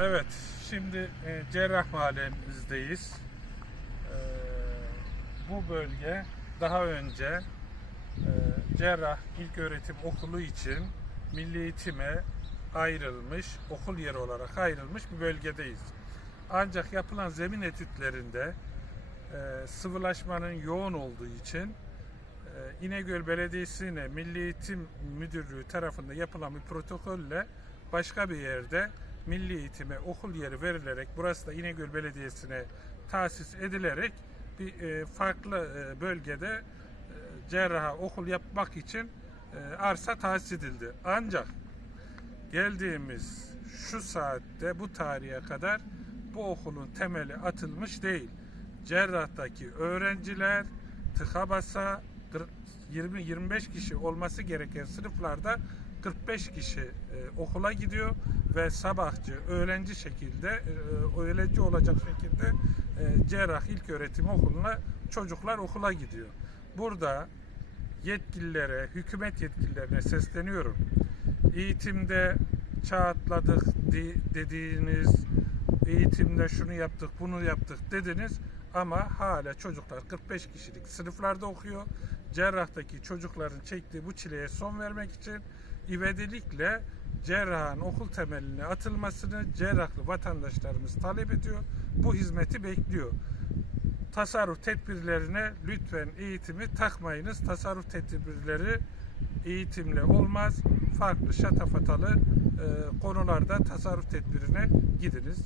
Evet, şimdi e, Cerrah Mahallemizdeyiz. E, bu bölge daha önce e, Cerrah İlköğretim Okulu için milli eğitime ayrılmış, okul yeri olarak ayrılmış bir bölgedeyiz. Ancak yapılan zemin etütlerinde e, sıvılaşmanın yoğun olduğu için e, İnegöl Belediyesi'ne Milli Eğitim Müdürlüğü tarafından yapılan bir protokolle başka bir yerde milli eğitime okul yeri verilerek burası da İnegöl Belediyesi'ne tahsis edilerek bir e, farklı e, bölgede e, cerraha okul yapmak için e, arsa tahsis edildi. Ancak geldiğimiz şu saatte bu tarihe kadar bu okulun temeli atılmış değil. Cerrah'taki öğrenciler tıka basa 20-25 kişi olması gereken sınıflarda 45 kişi e, okula gidiyor ve sabahçı, öğlenci şekilde, e, öğlenci olacak şekilde e, Cerrah İlköğretim Okulu'na çocuklar okula gidiyor. Burada yetkililere, hükümet yetkililerine sesleniyorum. Eğitimde çağ atladık di- dediğiniz, eğitimde şunu yaptık, bunu yaptık dediniz ama hala çocuklar 45 kişilik sınıflarda okuyor. Cerrah'taki çocukların çektiği bu çileye son vermek için ivedilikle cerrahın okul temeline atılmasını cerrahlı vatandaşlarımız talep ediyor. Bu hizmeti bekliyor. Tasarruf tedbirlerine lütfen eğitimi takmayınız. Tasarruf tedbirleri eğitimle olmaz. Farklı şatafatalı e, konularda tasarruf tedbirine gidiniz.